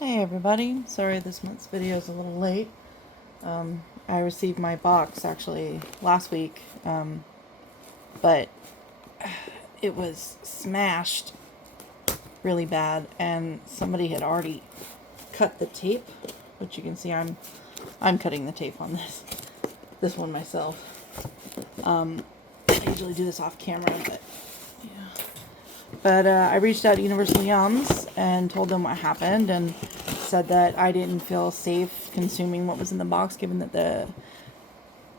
Hey everybody, sorry this month's video is a little late. I received my box actually last week, but it was smashed really bad and somebody had already cut the tape, which you can see I'm cutting the tape on this one myself. I usually do this off camera, but yeah. But I reached out to Universal Yums and told them what happened and said that I didn't feel safe consuming what was in the box given that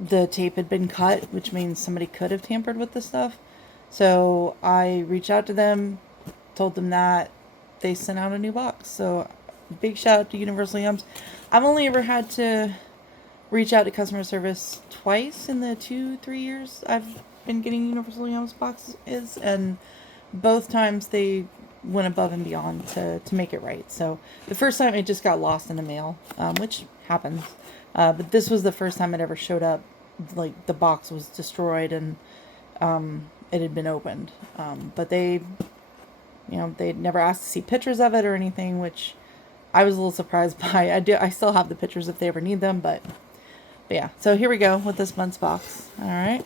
the tape had been cut, which means somebody could have tampered with the stuff. So I reached out to them, told them that they sent out a new box. So big shout out to Universal Yums. I've only ever had to reach out to customer service twice in the 2-3 years I've been getting Universal Yums boxes, and both times they went above and beyond to make it right. So the first time it just got lost in the mail, which happens. But this was the first time it ever showed up. Like the box was destroyed and it had been opened. But they'd never asked to see pictures of it or anything, which I was a little surprised by. I still have the pictures if they ever need them, but yeah. So here we go with this month's box. All right,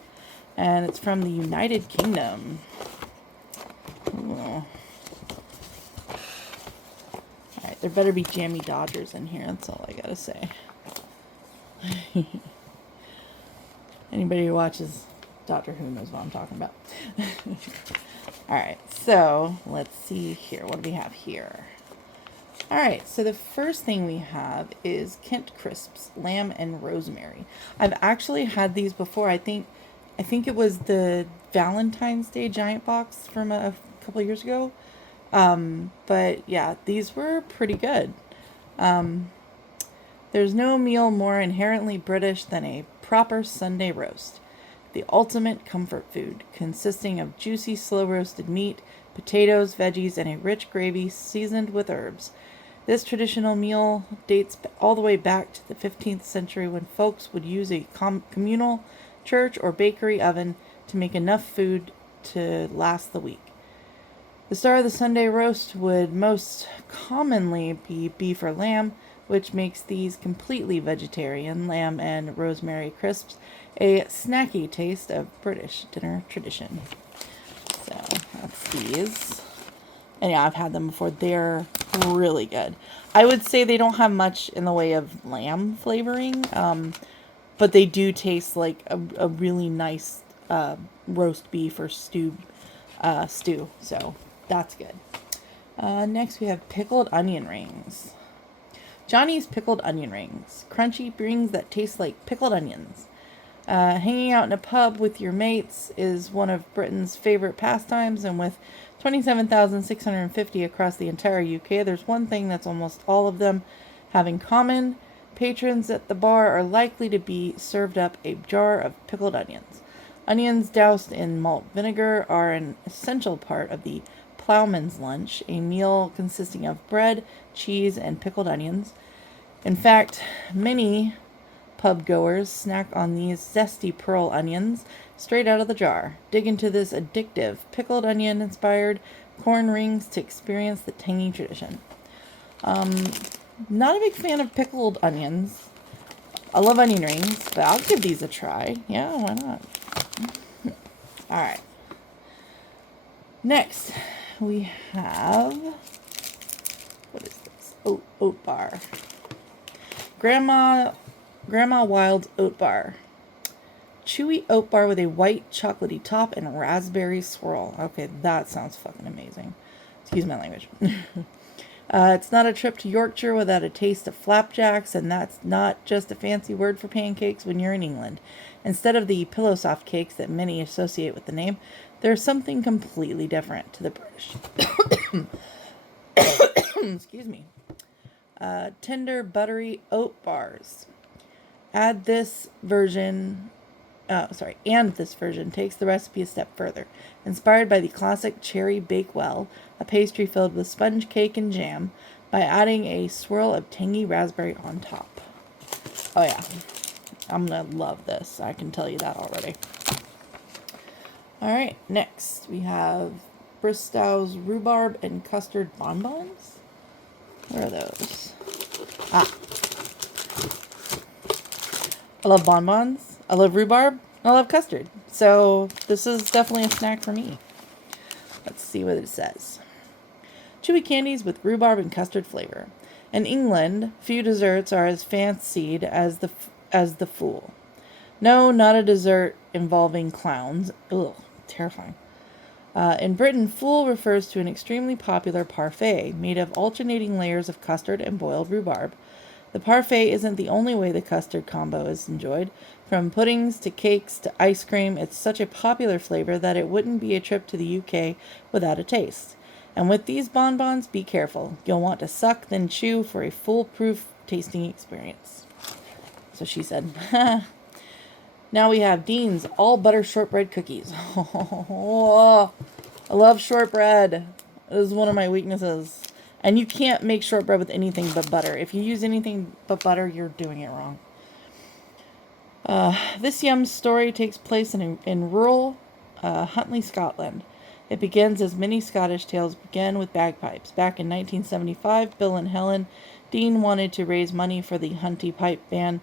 and it's from the United Kingdom. Ooh. Alright, there better be jammy Dodgers in here, that's all I gotta say. Anybody who watches Doctor Who knows what I'm talking about. Alright, so let's see here. What do we have here? Alright, so the first thing we have is Kent Crisps, Lamb and Rosemary. I've actually had these before. I think it was the Valentine's Day giant box from a couple years ago. But yeah, these were pretty good. There's no meal more inherently British than a proper Sunday roast, the ultimate comfort food, consisting of juicy, slow-roasted meat, potatoes, veggies, and a rich gravy seasoned with herbs. This traditional meal dates all the way back to the 15th century when folks would use a communal church or bakery oven to make enough food to last the week. The star of the Sunday roast would most commonly be beef or lamb, which makes these completely vegetarian lamb and rosemary crisps a snacky taste of British dinner tradition. So that's these. And yeah, I've had them before. They're really good. I would say they don't have much in the way of lamb flavoring, but they do taste like a really nice roast beef or stew. So that's good. Next we have pickled onion rings. Johnny's pickled onion rings. Crunchy rings that taste like pickled onions. Hanging out in a pub with your mates is one of Britain's favorite pastimes, and with 27,650 across the entire UK, there's one thing that's almost all of them have in common. Patrons at the bar are likely to be served up a jar of pickled onions. Onions doused in malt vinegar are an essential part of the ploughman's lunch, a meal consisting of bread, cheese, and pickled onions. In fact, many pub goers snack on these zesty pearl onions straight out of the jar. Dig into this addictive pickled onion inspired corn rings to experience the tangy tradition. Not a big fan of pickled onions. I love onion rings, but I'll give these a try. Yeah, why not? Alright. Next, we have... what is this? Oat bar. Grandma Wild's Oat Bar. Chewy oat bar with a white chocolatey top and a raspberry swirl. Okay, that sounds fucking amazing. Excuse my language. It's not a trip to Yorkshire without a taste of flapjacks, and that's not just a fancy word for pancakes when you're in England. Instead of the pillow soft cakes that many associate with the name, there's something completely different to the British. Excuse me. Tender, buttery oat bars. And this version takes the recipe a step further. Inspired by the classic cherry bakewell, a pastry filled with sponge cake and jam, by adding a swirl of tangy raspberry on top. Oh yeah, I'm gonna love this. I can tell you that already. Alright, next we have Bristow's rhubarb and custard bonbons. Where are those? Ah. I love bonbons. I love rhubarb. I love custard. So this is definitely a snack for me. Let's see what it says. Chewy candies with rhubarb and custard flavor. In England, few desserts are as fancied as the fool. No, not a dessert involving clowns. Ugh, terrifying. In Britain, fool refers to an extremely popular parfait made of alternating layers of custard and boiled rhubarb. The parfait isn't the only way the custard combo is enjoyed. From puddings to cakes to ice cream, it's such a popular flavor that it wouldn't be a trip to the UK without a taste. And with these bonbons, be careful. You'll want to suck, then chew for a foolproof tasting experience. So she said. Now we have Dean's all butter shortbread cookies. Oh, I love shortbread. It is one of my weaknesses. And you can't make shortbread with anything but butter. If you use anything but butter, you're doing it wrong. This yum story takes place in rural Huntly, Scotland. It begins as many Scottish tales begin with bagpipes. Back in 1975, Bill and Helen Dean wanted to raise money for the Huntley pipe band,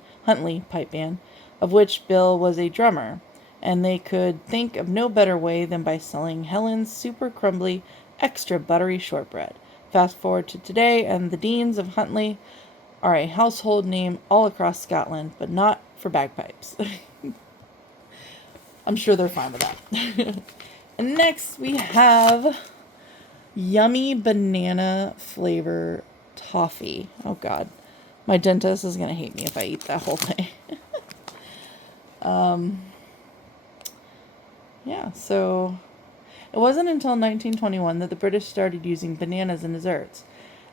of which Bill was a drummer, and they could think of no better way than by selling Helen's super crumbly, extra buttery shortbread. Fast forward to today, and the Deans of Huntly are a household name all across Scotland, but not for bagpipes. I'm sure they're fine with that. And next we have yummy banana flavor toffee. Oh God, my dentist is gonna hate me if I eat that whole thing. Yeah, so it wasn't until 1921 that the British started using bananas in desserts.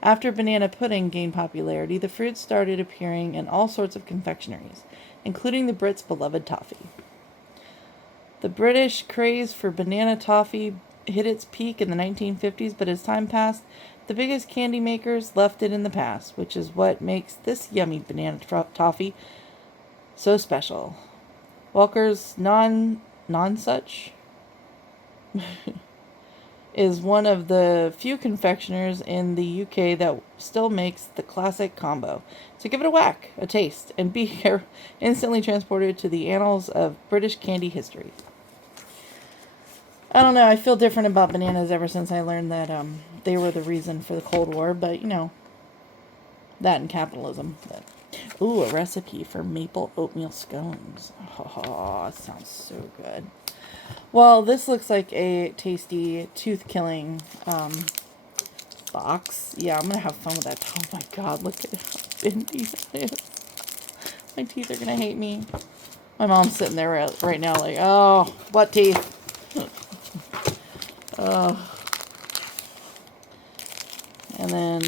After banana pudding gained popularity, the fruit started appearing in all sorts of confectionaries, including the Brits' beloved toffee. The British craze for banana toffee hit its peak in the 1950s, but as time passed, the biggest candy makers left it in the past, which is what makes this yummy banana toffee so special. Walker's Nonsuch is one of the few confectioners in the UK that still makes the classic combo. So give it a taste, and be instantly transported to the annals of British candy history. I don't know, I feel different about bananas ever since I learned that they were the reason for the Cold War, but you know, that and capitalism. But, ooh, a recipe for maple oatmeal scones. Oh, sounds so good. Well, this looks like a tasty, tooth-killing box. Yeah, I'm going to have fun with that. Oh my God, look at how bendy that is. My teeth are going to hate me. My mom's sitting there right now like, oh, what teeth? And then,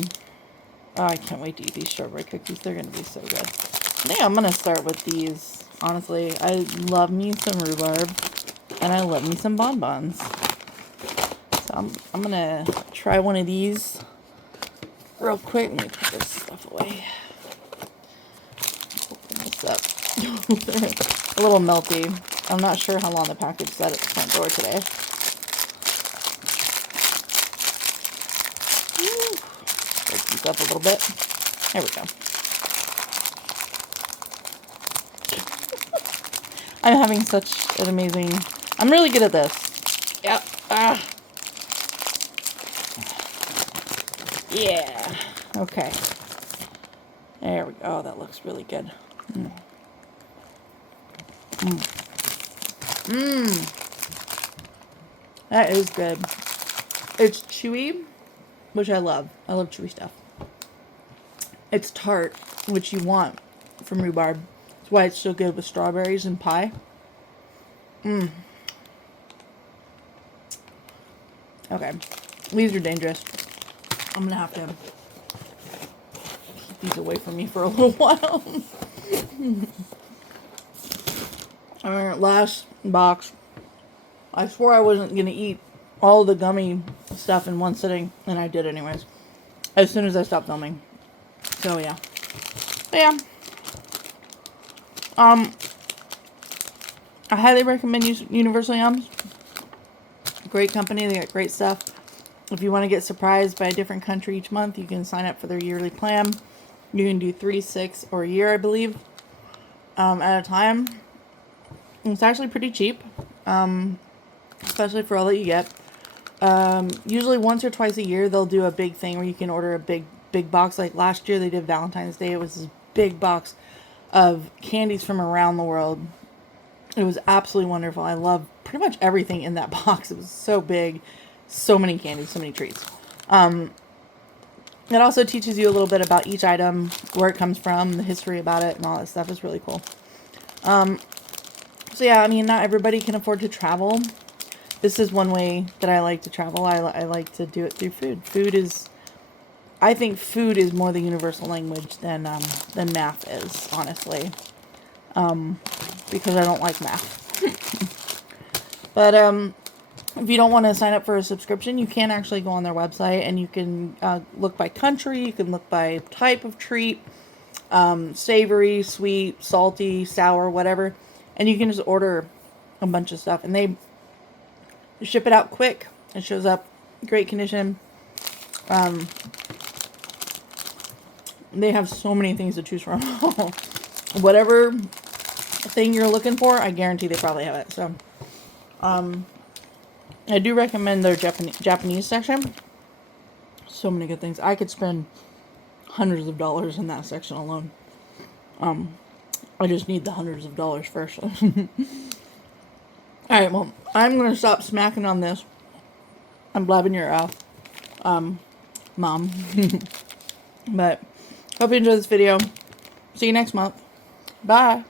oh, I can't wait to eat these shortbread cookies. They're going to be so good. I think I'm going to start with these. Honestly, I love me some rhubarb, and I love me some bonbons. So I'm going to try one of these real quick. Let me put this stuff away. Open this up. They're a little melty. I'm not sure how long the package sat at the front door today. Open this up a little bit. There we go. I'm having such an amazing... I'm really good at this. Yep. Yeah. Okay. There we go. Oh, that looks really good. That is good. It's chewy, which I love. I love chewy stuff. It's tart, which you want from rhubarb. That's why it's so good with strawberries and pie. Okay. These are dangerous. I'm gonna have to keep these away from me for a little while. Alright, last box. I swore I wasn't gonna eat all the gummy stuff in one sitting, and I did anyways. As soon as I stopped filming. So yeah. But yeah. I highly recommend Universal Yums. Great company, they got great stuff. If you want to get surprised by a different country each month, you can sign up for their yearly plan. You can do 3, 6, or a year, I believe, at a time. It's actually pretty cheap, especially for all that you get. Usually once or twice a year, they'll do a big thing where you can order a big box. Like last year, they did Valentine's Day. It was this big box of candies from around the world. It was absolutely wonderful. I love pretty much everything in that box. It was so big, so many candies, so many treats. It also teaches you a little bit about each item, where it comes from, the history about it, and all that stuff. Is really cool. So yeah, I mean, not everybody can afford to travel. This is one way that I like to travel. I like to do it through food. I think food is more the universal language than math is, honestly. Because I don't like math. But if you don't want to sign up for a subscription, you can actually go on their website and you can look by country. You can look by type of treat, savory, sweet, salty, sour, whatever. And you can just order a bunch of stuff. And they ship it out quick. It shows up great condition. They have so many things to choose from. Whatever thing you're looking for, I guarantee they probably have it. So, I do recommend their Japanese section. So many good things. I could spend hundreds of dollars in that section alone. I just need the hundreds of dollars first. Alright, well, I'm going to stop smacking on this. I'm blabbing your off, Mom. But, hope you enjoyed this video. See you next month. Bye.